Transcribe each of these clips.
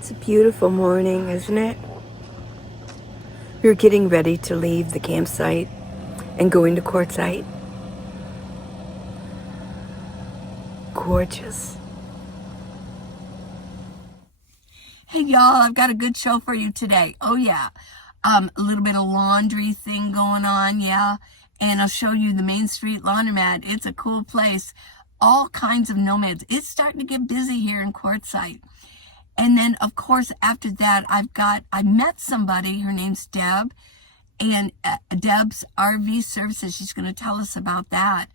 It's a beautiful morning, isn't it? We're getting ready to leave the campsite and go into Quartzsite. Gorgeous. Hey y'all, I've got a good show for you today. Oh yeah, a little bit of laundry thing going on, yeah. And I'll show you the Main Street Laundromat. It's a cool place. All kinds of nomads. It's starting to get busy here in Quartzsite. And then, of course, after that, I met somebody, her name's Deb, and Deb's RV Services, she's going to tell us about that.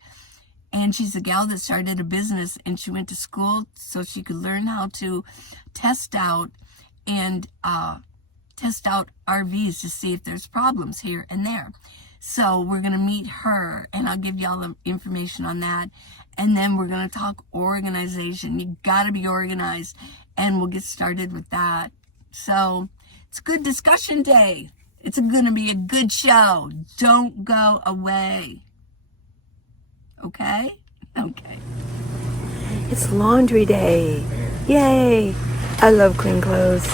And she's a gal that started a business, and she went to school so she could learn how to test out RVs to see if there's problems here and there. So we're going to meet her, and I'll give y'all the information on that. And then we're going to talk organization. You got to be organized. And we'll get started with that. So it's a good discussion day. It's going to be a good show. Don't go away. Okay? Okay. It's laundry day. Yay! I love clean clothes.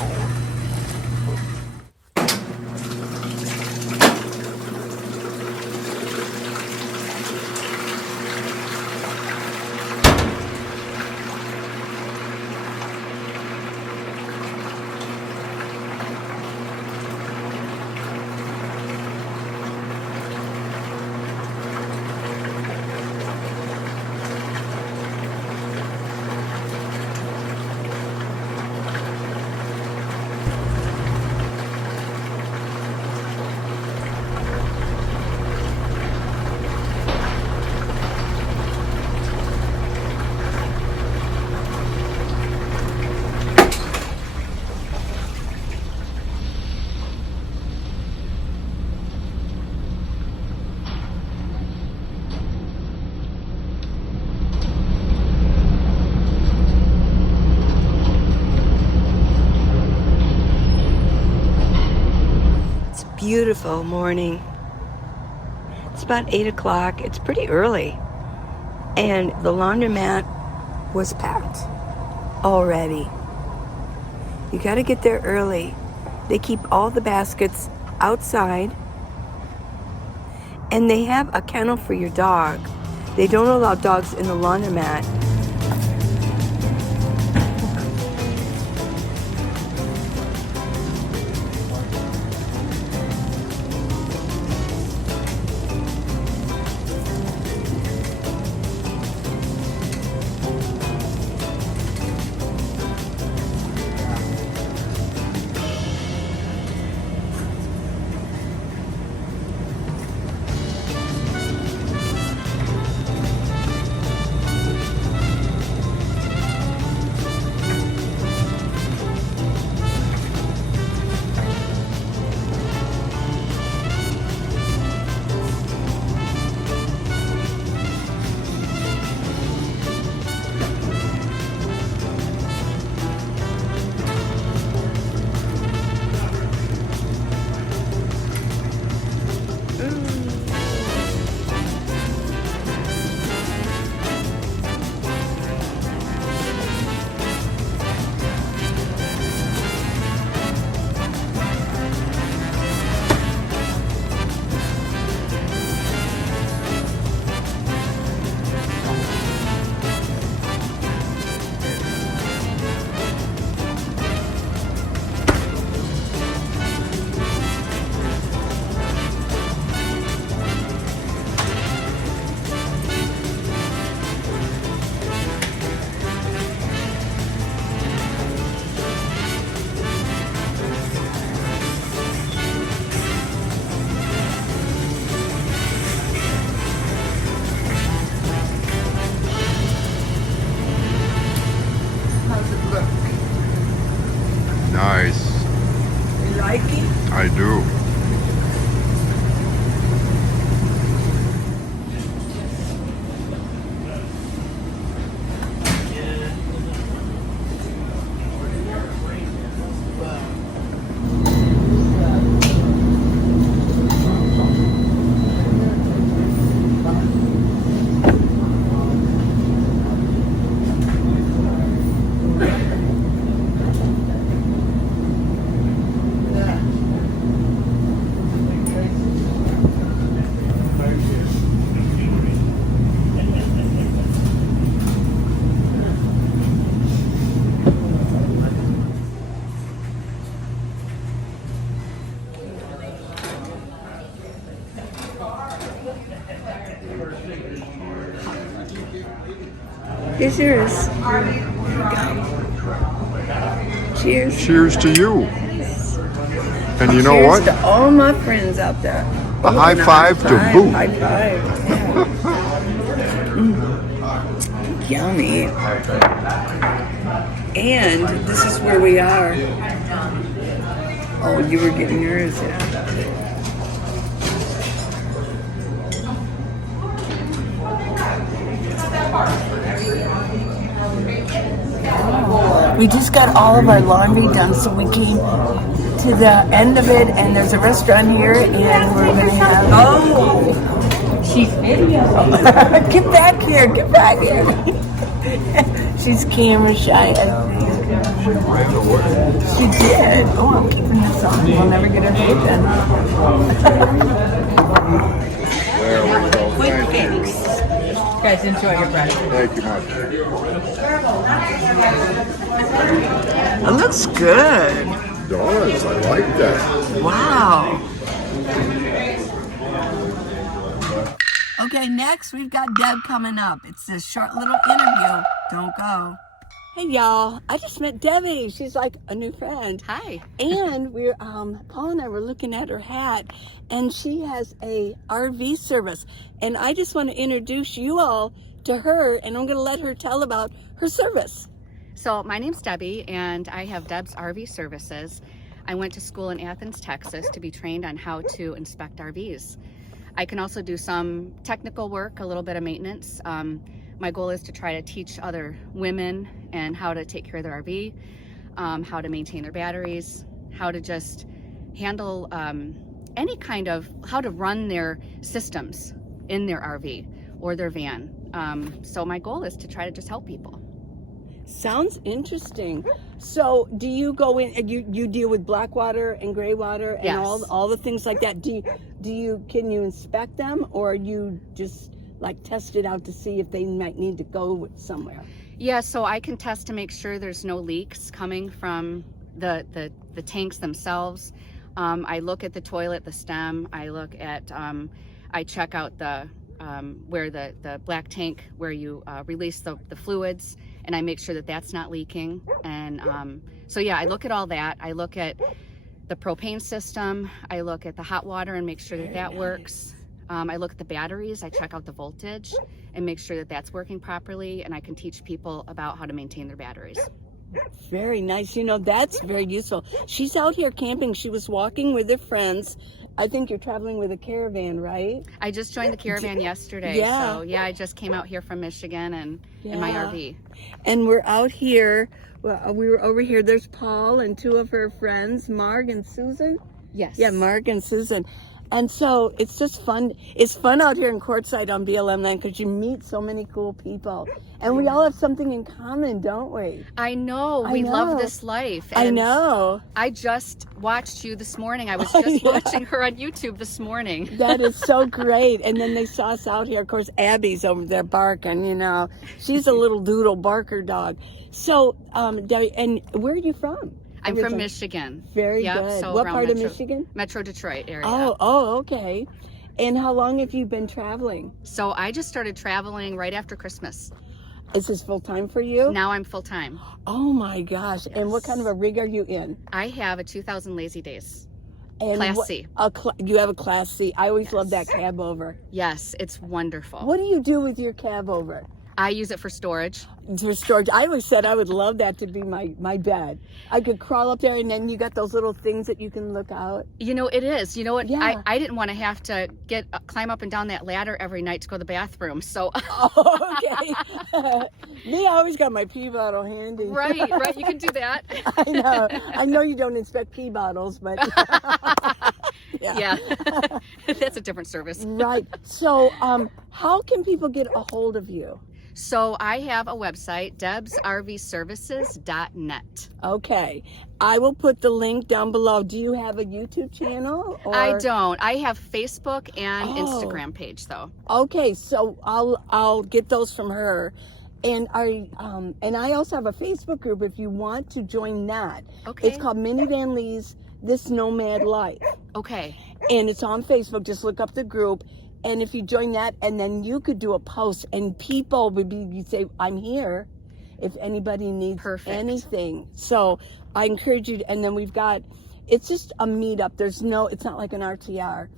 Beautiful morning. It's about 8 o'clock. It's pretty early. And the laundromat was packed already. You got to get there early. They keep all the baskets outside. And they have a kennel for your dog. They don't allow dogs in the laundromat. Nice. You like it? I do. Here's yours. Cheers. Cheers to you. And you know Cheers what? to all my friends out there. A high five to boot. High five. Yeah. Yummy. And this is where we are. Oh, you were getting yours, yeah. We just got all of our laundry done, so we came to the end of it, and there's a restaurant here, and we're gonna have. Oh, she's video. Get back here! Get back here! She's camera shy. She did. Oh, I'm keeping this on. We'll never get her hair done. There we go. Thank you. Guys, enjoy your breakfast. Thank you much. It looks good. It does. I like that. Wow. Okay, next we've got Deb coming up. It's a short little interview. Don't go. Hey y'all, I just met Debbie. She's like a new friend. Hi. And we're Paul and I were looking at her hat, and she has a RV service. And I just want to introduce you all to her, and I'm going to let her tell about her service. So my name's Debbie, and I have Deb's RV Services. I went to school in Athens, Texas to be trained on how to inspect RVs. I can also do some technical work, a little bit of maintenance. My goal is to try to teach other women and how to take care of their RV, how to maintain their batteries, how to just handle any kind of, how to run their systems in their RV or their van. So my goal is to try to just help people. Sounds interesting. So do you go in and you deal with black water and gray water and Yes. all the things like that? Can you inspect them, or you just like test it out to see if they might need to go somewhere? Yeah, so I can test to make sure there's no leaks coming from the tanks themselves. I look at the toilet, the stem. I look at, I check out the where the black tank where you release the fluids, and I make sure that that's not leaking. And so yeah, I look at all that. I look at the propane system. I look at the hot water and make sure that that works. I look at the batteries. I check out the voltage and make sure that that's working properly, and I can teach people about how to maintain their batteries. Very nice. You know, that's very useful. She's out here camping. She was walking with her friends. I think you're traveling with a caravan, right? I just joined the caravan yesterday. Yeah. So yeah, I just came out here from Michigan and in my Yeah. RV. And we're out here. Well, we were over here. There's Paul and two of her friends, Marg and Susan. Yes. Yeah, Marg and Susan. And so it's just fun. It's fun out here in Quartzsite on BLM land because you meet so many cool people. And we all have something in common, don't we? I know. We love this life. I And know. I just watched you this morning. I was just Yeah. watching her on YouTube this morning. That is so great. And then they saw us out here. Of course, Abby's over there barking, you know. She's a little doodle barker dog. So, Debbie, and where are you from? I'm from Michigan. Very Yep, good. so What around part of Metro- Michigan? Metro Detroit area. Oh, okay. And how long have you been traveling? So I just started traveling right after Christmas. Is this full time for you? Now I'm full time. Oh my gosh. And what kind of a rig are you in? I have a 2000 Lazy Days. And Class what- C. You have a Class C. I always love that Yes. cab over. Yes, it's wonderful. What do you do with your cab over? I use it for storage. For storage. I always said I would love that to be my bed. I could crawl up there, and then you got those little things that you can look out. You know, it is. You know what? Yeah. I didn't want to have to climb up and down that ladder every night to go to the bathroom. So, Oh, okay. Me, I always got my pee bottle handy. right, you can do that. I know. I know you don't inspect pee bottles, but Yeah. That's a different service. Right. So, how can people get a hold of you? So I have a website, debsrvservices.net. Okay. I will put the link down below. Do you have a YouTube channel? Or... I don't. I have Facebook and Oh. Instagram page though. Okay, so I'll get those from her. And I also have a Facebook group if you want to join that. Okay. It's called Minivan Lee's This Nomad Life. Okay. And it's on Facebook. Just look up the group. And if you join that, and then you could do a post, and people would be, you say, I'm here if anybody needs Perfect. anything. So I encourage you, and then we've got, it's just a meetup. There's no, it's not like an RTR,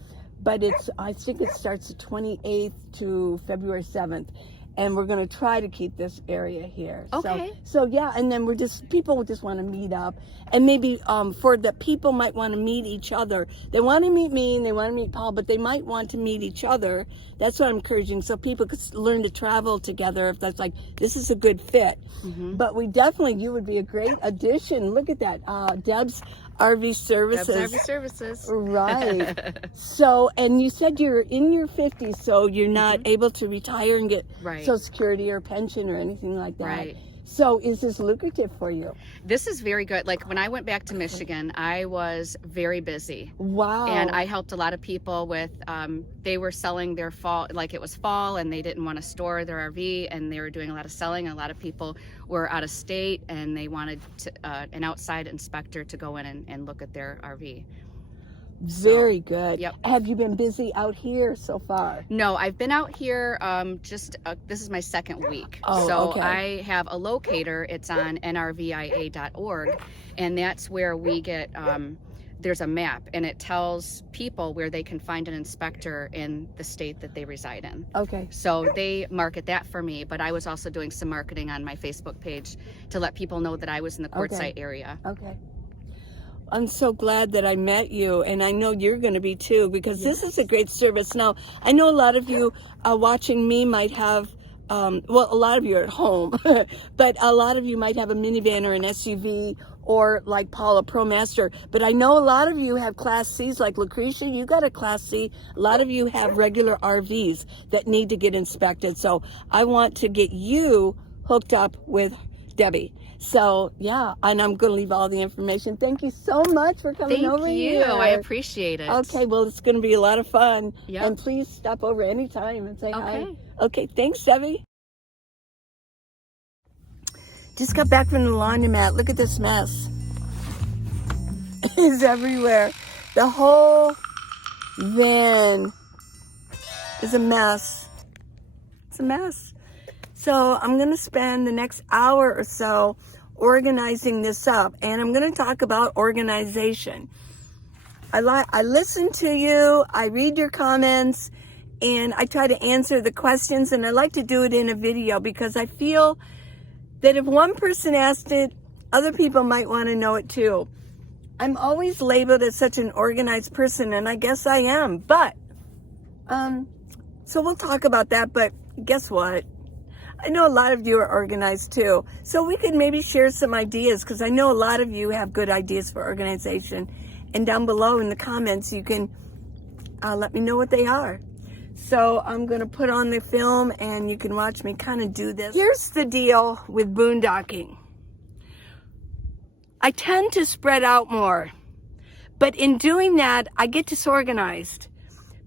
but it's, I think it starts the 28th to February 7th. And we're going to try to keep this area here. Okay. So yeah, and then we're just, people will just want to meet up. And maybe for the people might want to meet each other. They want to meet me and they want to meet Paul, but they might want to meet each other. That's what I'm encouraging. So people could learn to travel together if that's like, this is a good fit. But we definitely, you would be a great addition. Look at that. Deb's RV Services. Deb's RV Services. Right. So, and you said you're in your 50s, so you're not able to retire and get Right. Social Security or pension or anything like that. Right. So is this lucrative for you? This is very good. Like when I went back to Michigan, I was very busy. Wow. And I helped a lot of people with, they were selling their fall, like it was fall and they didn't want to store their RV and they were doing a lot of selling. A lot of people were out of state and they wanted to, an outside inspector to go in and look at their RV. Very good. Yep. Have you been busy out here so far? No, I've been out here this is my second week. Oh, so okay. I have a locator. It's on nrvia.org, and that's where we get there's a map and it tells people where they can find an inspector in the state that they reside in. Okay. So they market that for me, but I was also doing some marketing on my Facebook page to let people know that I was in the quartzsite area. Okay. I'm so glad that I met you, and I know you're going to be too, because this is a great service. Now, I know a lot of you watching me might have, well, a lot of you are at home, but a lot of you might have a minivan or an SUV, or like Paul, a ProMaster. But I know a lot of you have Class Cs, like Lucretia, you got a Class C. A lot of you have regular RVs that need to get inspected. So I want to get you hooked up with Debbie. So yeah, and I'm going to leave all the information. Thank you so much for coming over here. Thank you. I appreciate it. Okay, well, it's going to be a lot of fun. Yep. And please stop over anytime and say hi. Okay. Okay, thanks, Debbie. Just got back from the laundromat. Look at this mess. It's everywhere. The whole van is a mess. It's a mess. So I'm going to spend the next hour or so organizing this up, and I'm going to talk about organization. I listen to you, I read your comments, and I try to answer the questions, and I like to do it in a video because I feel that if one person asked it, other people might want to know it too. I'm always labeled as such an organized person, and I guess I am, but so we'll talk about that. But guess what? I know a lot of you are organized too. So we could maybe share some ideas, because I know a lot of you have good ideas for organization. And down below in the comments, you can let me know what they are. So I'm going to put on the film and you can watch me kind of do this. Here's the deal with boondocking. I tend to spread out more. But in doing that, I get disorganized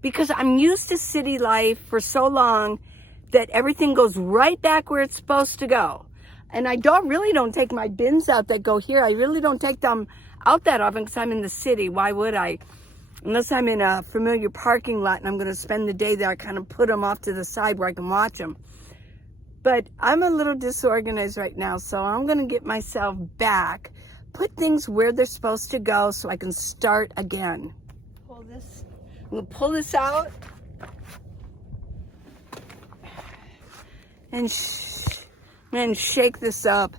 because I'm used to city life for so long that everything goes right back where it's supposed to go. And I really don't take my bins out that go here. I really don't take them out that often because I'm in the city. Why would I? Unless I'm in a familiar parking lot and I'm going to spend the day there, I kind of put them off to the side where I can watch them. But I'm a little disorganized right now, so I'm going to get myself back, put things where they're supposed to go so I can start again. I'm going to pull this out. And shake this up.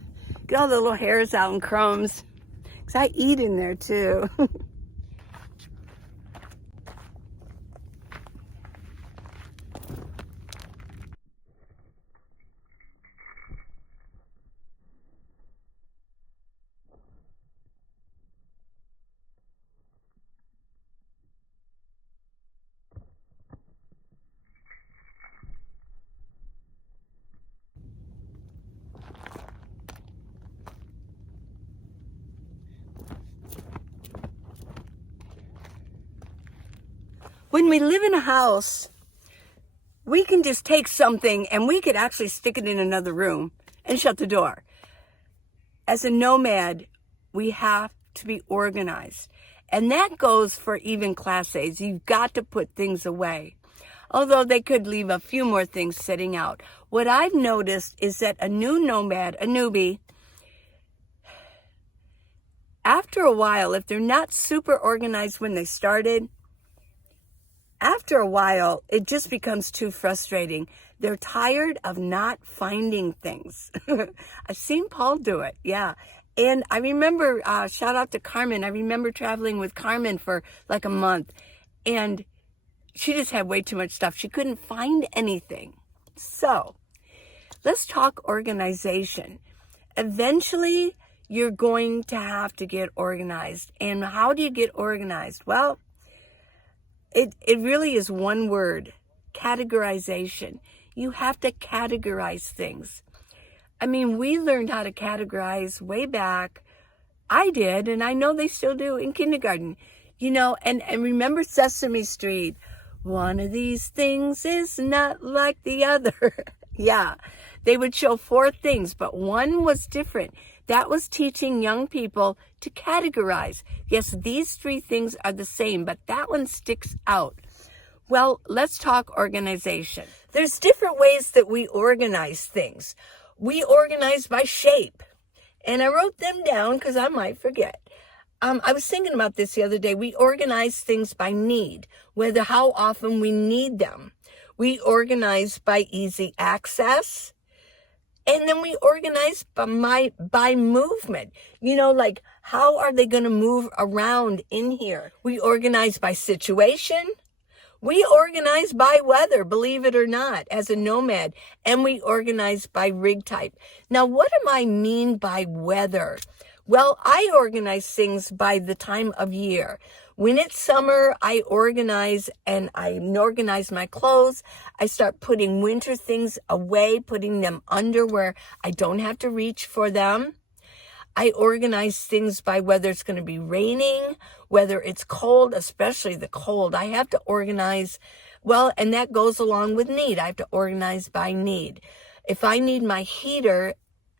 Get all the little hairs out and crumbs. Because I eat in there too. When we live in a house, we can just take something and we could actually stick it in another room and shut the door. As a nomad, we have to be organized. And that goes for even Class A's. You've got to put things away. Although they could leave a few more things sitting out. What I've noticed is that a new nomad, a newbie, after a while, if they're not super organized when they started, after a while, it just becomes too frustrating. They're tired of not finding things. I've seen Paul do it, yeah. And I remember, shout out to Carmen, I remember traveling with Carmen for like a month, and she just had way too much stuff. She couldn't find anything. So, let's talk organization. Eventually, you're going to have to get organized. And how do you get organized? Well, it really is one word, categorization. You have to categorize things. I mean, we learned how to categorize way back. I did, and I know they still do in kindergarten. You know, and remember Sesame Street. One of these things is not like the other. Yeah, they would show 4 things, but one was different. That was teaching young people to categorize. Yes, these 3 things are the same, but that one sticks out. Well, let's talk organization. There's different ways that we organize things. We organize by shape, and I wrote them down because I might forget. I was thinking about this the other day. We organize things by need, whether how often we need them. We organize by easy access. And then we organize by movement. You know, like, how are they going to move around in here? We organize by situation. We organize by weather, believe it or not, as a nomad. And we organize by rig type. Now, what do I mean by weather? Well, I organize things by the time of year. When it's summer, I organize my clothes. I start putting winter things away, putting them under where I don't have to reach for them. I organize things by whether it's going to be raining, whether it's cold, especially the cold. I have to organize, well, and that goes along with need. I have to organize by need. If I need my heater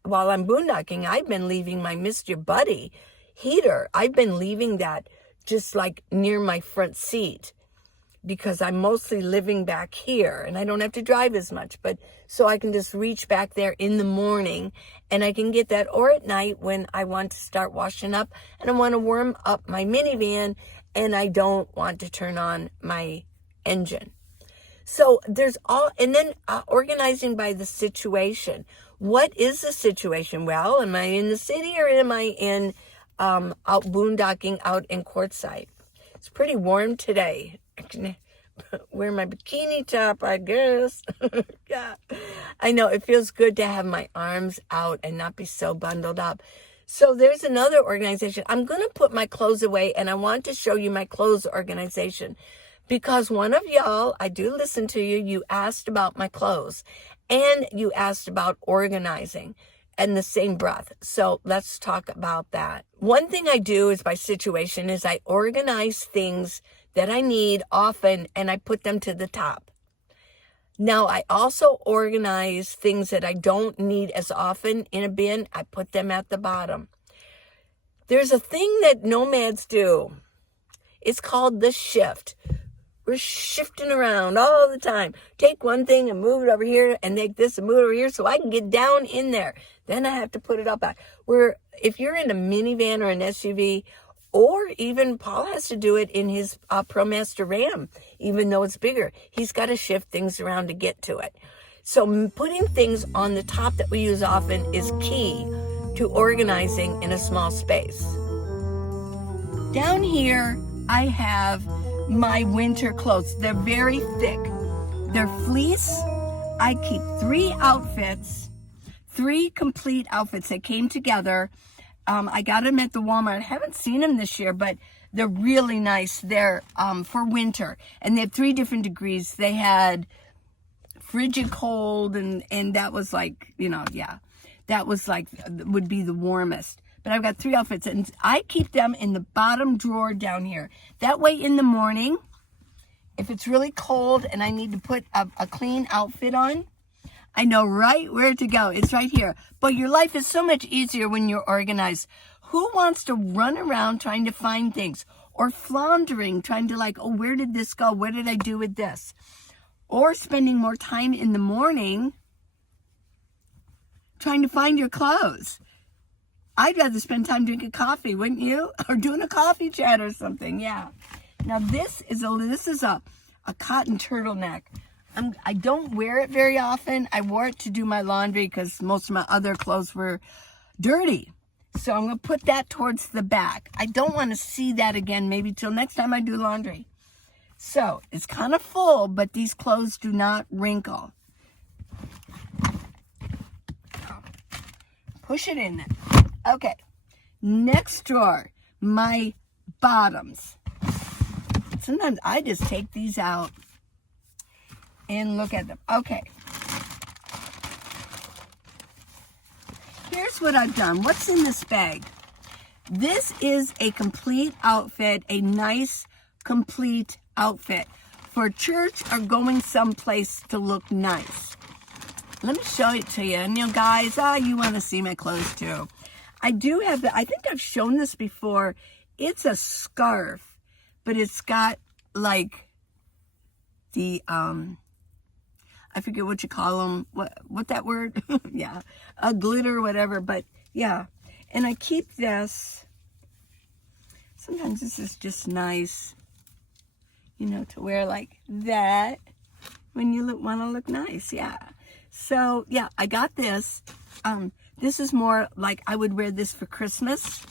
while I'm boondocking, I've been leaving my Mr. Buddy heater. I've been leaving that just like near my front seat because I'm mostly living back here and I don't have to drive as much, but so I can just reach back there in the morning and I can get that, or at night when I want to start washing up and I want to warm up my minivan and I don't want to turn on my engine. So there's all, and then organizing by the situation. What is the situation? Well, am I in the city or am I in out boondocking out in Quartzsite? It's pretty warm today. I can wear my bikini top, I guess. Yeah, I know it feels good to have my arms out and not be so bundled up. So there's another organization. I'm going to put my clothes away and I want to show you my clothes organization because one of y'all, I do listen to you, you asked about my clothes and you asked about organizing in the same breath. So let's talk about that. One thing I do is by situation is I organize things that I need often and I put them to the top. Now I also organize things that I don't need as often in a bin. I put them at the bottom. There's a thing that nomads do. It's called the shift. We're shifting around all the time. Take one thing and move it over here and make this and move it over here so I can get down in there. Then I have to put it up back. If you're in a minivan or an SUV, or even Paul has to do it in his ProMaster Ram, even though it's bigger. He's got to shift things around to get to it. So putting things on the top that we use often is key to organizing in a small space. Down here, I have my winter clothes. They're very thick. They're fleece. I keep 3 outfits, 3 complete outfits that came together. I got them at the Walmart. I haven't seen them this year, but they're really nice. They're for winter, and they have 3 different degrees. They had frigid cold, and that was like, that was like, would be the warmest. But I've got 3 outfits, and I keep them in the bottom drawer down here. That way in the morning, if it's really cold and I need to put a clean outfit on, I know right where to go. It's right here. But your life is so much easier when you're organized. Who wants to run around trying to find things or floundering, trying to where did this go? What did I do with this? or spending more time in the morning trying to find your clothes. I'd rather spend time drinking coffee, wouldn't you? Or doing a coffee chat or something, yeah. Now this is a cotton turtleneck. I don't wear it very often. I wore it to do my laundry because most of my other clothes were dirty. So I'm going to put that towards the back. I don't want to see that again, maybe till next time I do laundry. So it's kind of full, but these clothes do not wrinkle. Push it in there. Okay. Next drawer, my bottoms. Sometimes I just take these out and look at them. Okay. Here's what I've done. What's in this bag? This is a complete outfit, a nice, complete outfit for church or going someplace to look nice. Let me show it to you. And you know, guys, you want to see my clothes too. I do have I think I've shown this before. It's a scarf, but it's got like the, I forget what you call them. What that word? Yeah. A glitter or whatever. But yeah. And I keep this. Sometimes this is just nice, you know, to wear like that when you want to look nice. Yeah. So yeah, I got this. This is more like I would wear this for Christmas.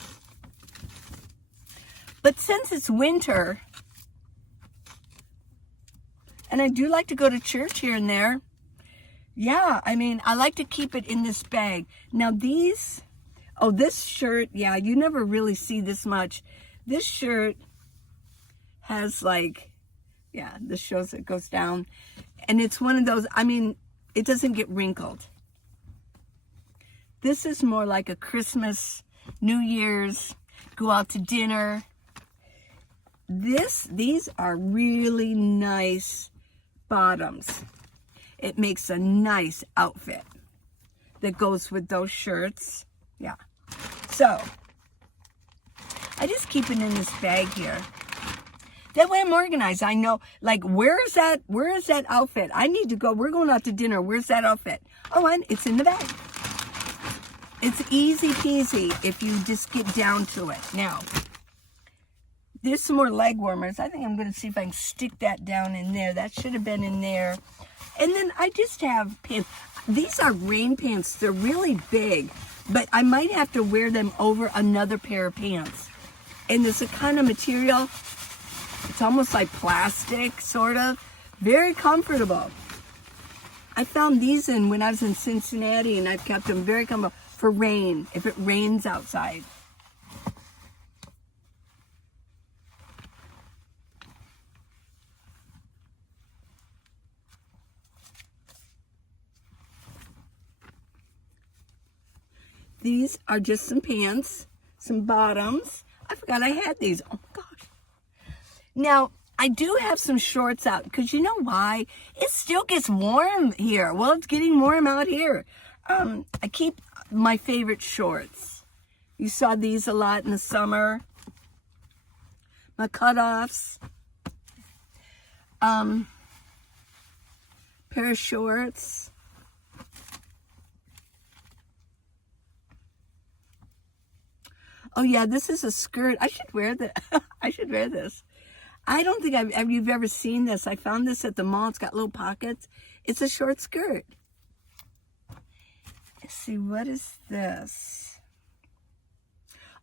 But since it's winter, and I do like to go to church here and there, yeah, I mean, I like to keep it in this bag. Now these, this shirt, yeah, you never really see this much. This shirt has like, yeah, this shows it goes down. And it's one of those, I mean, it doesn't get wrinkled. This is more like a Christmas, New Year's, go out to dinner. These are really nice bottoms. It makes a nice outfit that goes with those shirts. Yeah. So, I just keep it in this bag here. That way I'm organized. I know, like, where is that outfit? I need to go. We're going out to dinner. Where's that outfit? Oh, and it's in the bag. It's easy peasy if you just get down to it. Now, there's some more leg warmers. I think I'm going to see if I can stick that down in there. That should have been in there. And then I just have pants. These are rain pants. They're really big, but I might have to wear them over another pair of pants. And there's a kind of material, it's almost like plastic, sort of. Very comfortable. I found these when I was in Cincinnati, and I've kept them very comfortable for rain, if it rains outside. These are just some pants, some bottoms. I forgot I had these. Oh my gosh. Now, I do have some shorts out because you know why? It still gets warm here. Well, it's getting warm out here. I keep my favorite shorts. You saw these a lot in the summer. My cutoffs. Pair of shorts. Oh yeah, this is a skirt. I should wear that. I should wear this. I don't think you've ever seen this. I found this at the mall. It's got little pockets. It's a short skirt. Let's see, what is this?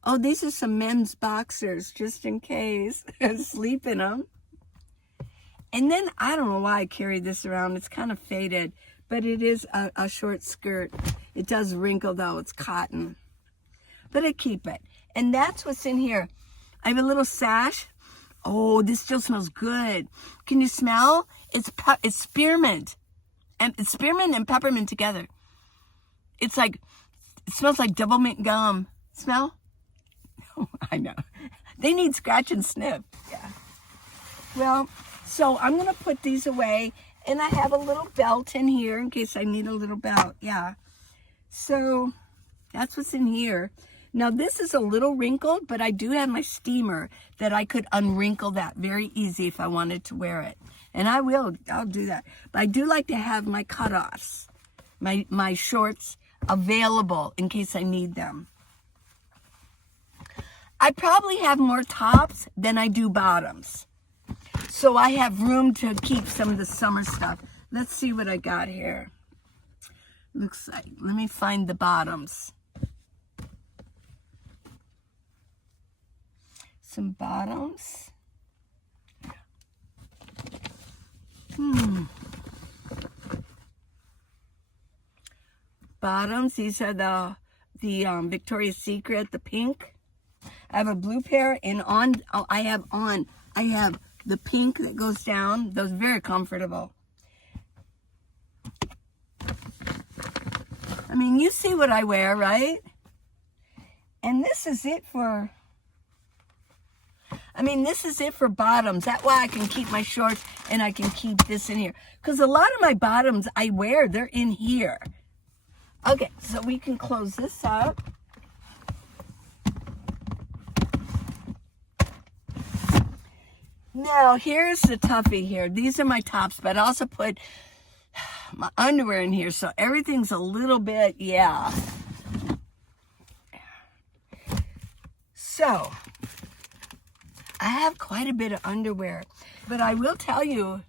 Oh, these are some men's boxers, just in case. Sleep in them. And then, I don't know why I carry this around. It's kind of faded, but it is a short skirt. It does wrinkle, though. It's cotton. But I keep it. And that's what's in here. I have a little sash. Oh, this still smells good. Can you smell? It's spearmint. And it's spearmint and peppermint together. It's like, it smells like double mint gum. Smell? Oh, I know. They need scratch and sniff. Yeah. Well, so I'm going to put these away. And I have a little belt in here in case I need a little belt. Yeah. So that's what's in here. Now this is a little wrinkled, but I do have my steamer that I could unwrinkle that very easy if I wanted to wear it. And I'll do that. But I do like to have my cutoffs, my shorts available in case I need them. I probably have more tops than I do bottoms. So I have room to keep some of the summer stuff. Let's see what I got here. Looks like, let me find the bottoms. Some bottoms. Bottoms, these are the Victoria's Secret, the pink. I have a blue pair, and I have the pink that goes down. Those are very comfortable. I mean, you see what I wear, right? And this is it for, bottoms. That's why I can keep my shorts and I can keep this in here. Because a lot of my bottoms I wear, they're in here. Okay, so we can close this up. Now, here's the toughie here. These are my tops, but I also put my underwear in here, so everything's a little bit, yeah. So, I have quite a bit of underwear, but I will tell you,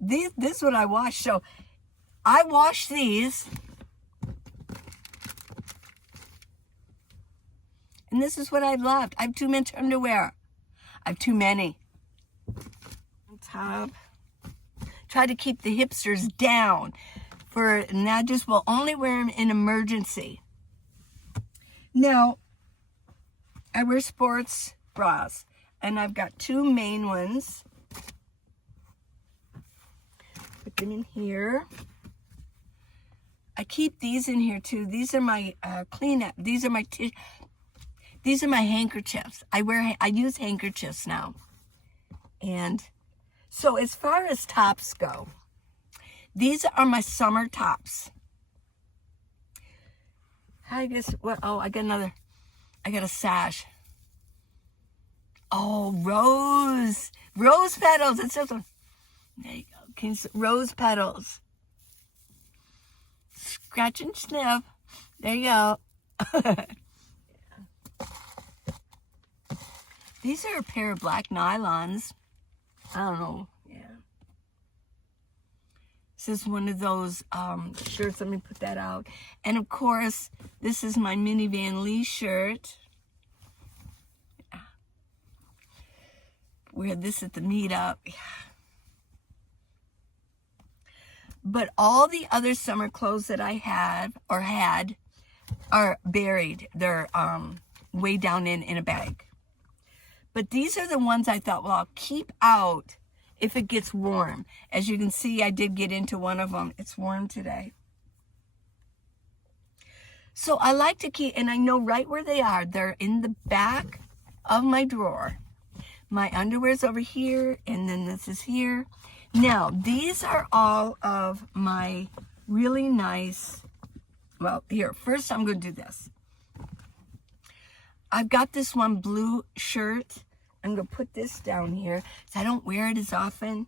this is what I wash. So, I wash these, and this is what I've left. I have too much underwear. I have too many. Top. Try to keep the hipsters down. And I just will only wear them in emergency. Now, I wear sports bras. And I've got two main ones. Put them in here. I keep these in here too. These are my cleanup. These are my handkerchiefs. I use handkerchiefs now. And so as far as tops go, these are my summer tops. I guess, I got a sash. Oh, rose petals. It's just there you go. Rose petals. Scratch and sniff. There you go. These are a pair of black nylons. I don't know. Yeah. This is one of those shirts. Let me put that out. And of course, this is my Minivan Lee shirt. Yeah. Wear this at the meetup. Yeah. But all the other summer clothes that I had are buried. They're way down in a bag. But these are the ones I thought, well, I'll keep out if it gets warm. As you can see, I did get into one of them. It's warm today. So I like to keep, and I know right where they are. They're in the back of my drawer. My underwear's over here, and then this is here. Now, these are all of my really nice, well, here, first I'm going to do this. I've got this one blue shirt. I'm going to put this down here because I don't wear it as often.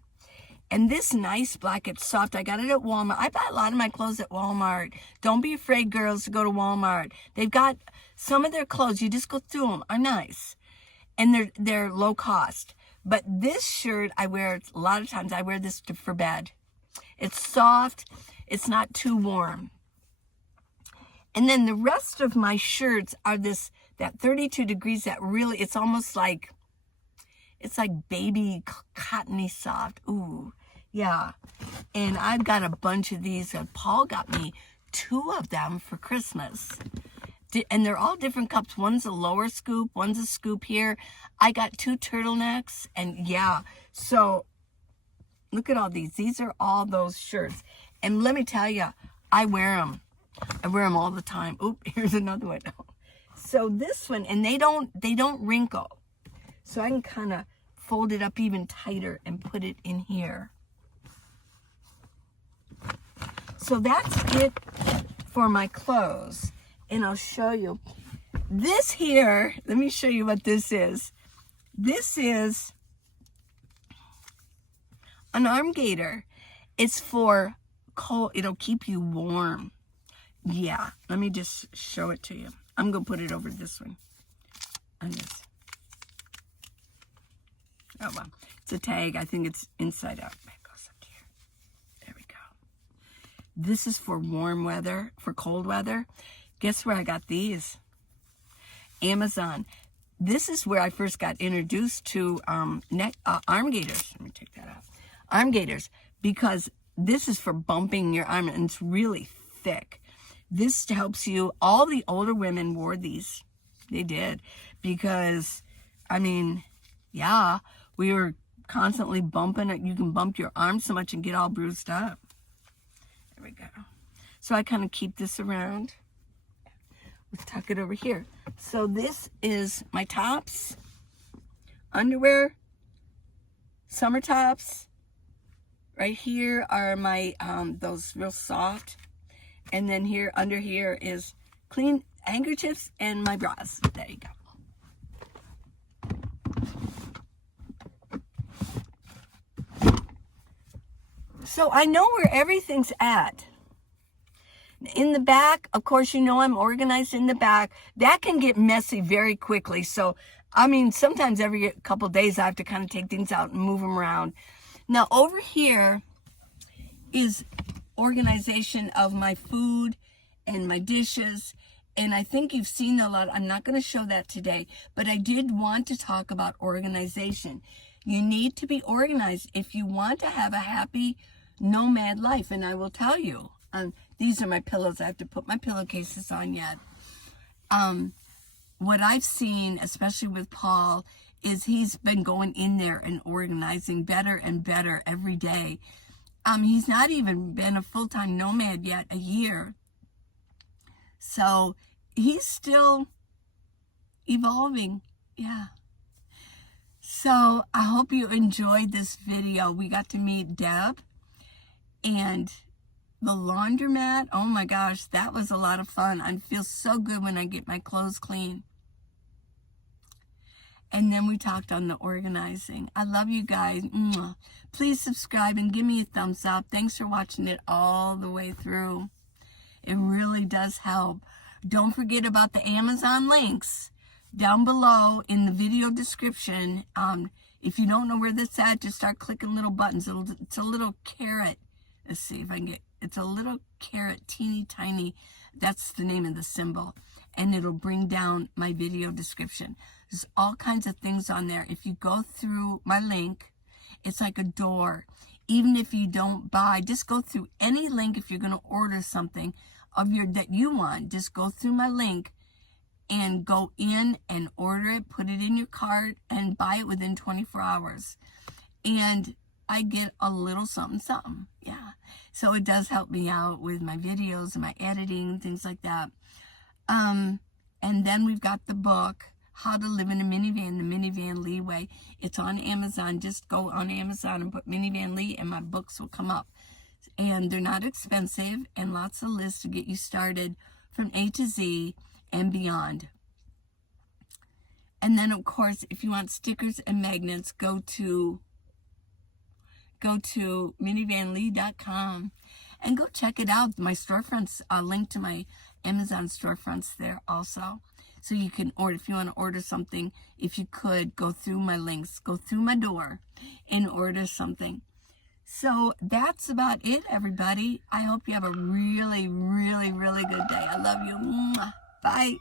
And this nice black, it's soft. I got it at Walmart. I buy a lot of my clothes at Walmart. Don't be afraid, girls, to go to Walmart. They've got some of their clothes. You just go through them. Are nice. And they're low cost. But this shirt, I wear a lot of times. I wear this for bed. It's soft. It's not too warm. And then the rest of my shirts are that 32 degrees that really, it's almost like, it's like baby cottony soft. Ooh, yeah. And I've got a bunch of these. Paul got me 2 of them for Christmas. And they're all different cups. One's a lower scoop. One's a scoop here. I got 2 turtlenecks. And yeah, so look at all these. These are all those shirts. And let me tell you, I wear them. I wear them all the time. Oop, here's another one. So this one, and they don't wrinkle. So I can kind of fold it up even tighter and put it in here. So that's it for my clothes. and I'll show you. This here, let me show you what this is. This is an arm gaiter. It's for cold, it'll keep you warm. Yeah, let me just show it to you. I'm going to put it over this one. On this. Oh, well, it's a tag. I think it's inside out. It goes up here. There we go. This is for warm weather, for cold weather. Guess where I got these? Amazon. This is where I first got introduced to arm gaiters. Let me take that out. Arm gaiters, because this is for bumping your arm, and it's really thick. This helps you. All the older women wore these. They did, because, I mean, yeah, we were constantly bumping it. You can bump your arm so much and get all bruised up. There we go. So I kind of keep this around. We'll tuck it over here. So this is my tops, underwear, summer tops. Right here are my, those real soft. And then here, under here is clean handkerchiefs and my bras. There you go. So I know where everything's at. In the back, of course, you know I'm organized in the back. That can get messy very quickly. So, I mean, sometimes every couple days I have to kind of take things out and move them around. Now, over here is organization of my food and my dishes. And I think you've seen a lot. I'm not going to show that today, but I did want to talk about organization. You need to be organized if you want to have a happy nomad life. And I will tell you, these are my pillows. I have to put my pillowcases on yet. What I've seen, especially with Paul, is he's been going in there and organizing better and better every day. He's not even been a full-time nomad yet, a year. So he's still evolving. Yeah. So I hope you enjoyed this video. We got to meet Deb and the laundromat. Oh my gosh, that was a lot of fun. I feel so good when I get my clothes clean. And then we talked on the organizing. I love you guys. Mwah. Please subscribe and give me a thumbs up. Thanks for watching it all the way through. It really does help. Don't forget about the Amazon links down below in the video description. If you don't know where that's at, just start clicking little buttons. It's a little carrot. Let's see if I can get, it's a little carrot, teeny tiny. That's the name of the symbol. And it'll bring down my video description. There's all kinds of things on there. If you go through my link, it's like a door. Even if you don't buy, just go through any link. If you're going to order something of that you want, just go through my link and go in and order it, put it in your cart, and buy it within 24 hours. And I get a little something, something. Yeah. So it does help me out with my videos and my editing, things like that. And then we've got the book, How to Live in a Minivan, the Minivan Lee Way. It's on Amazon. Just go on Amazon and put Minivan Lee and my books will come up. And they're not expensive, and lots of lists to get you started from A to Z and beyond. And then, of course, if you want stickers and magnets, go to minivanlee.com and go check it out. My storefronts, I'll link to my Amazon storefronts there also. So you can order, if you want to order something, if you could, go through my links, go through my door and order something. So that's about it, everybody. I hope you have a really, really, really good day. I love you. Mwah. Bye.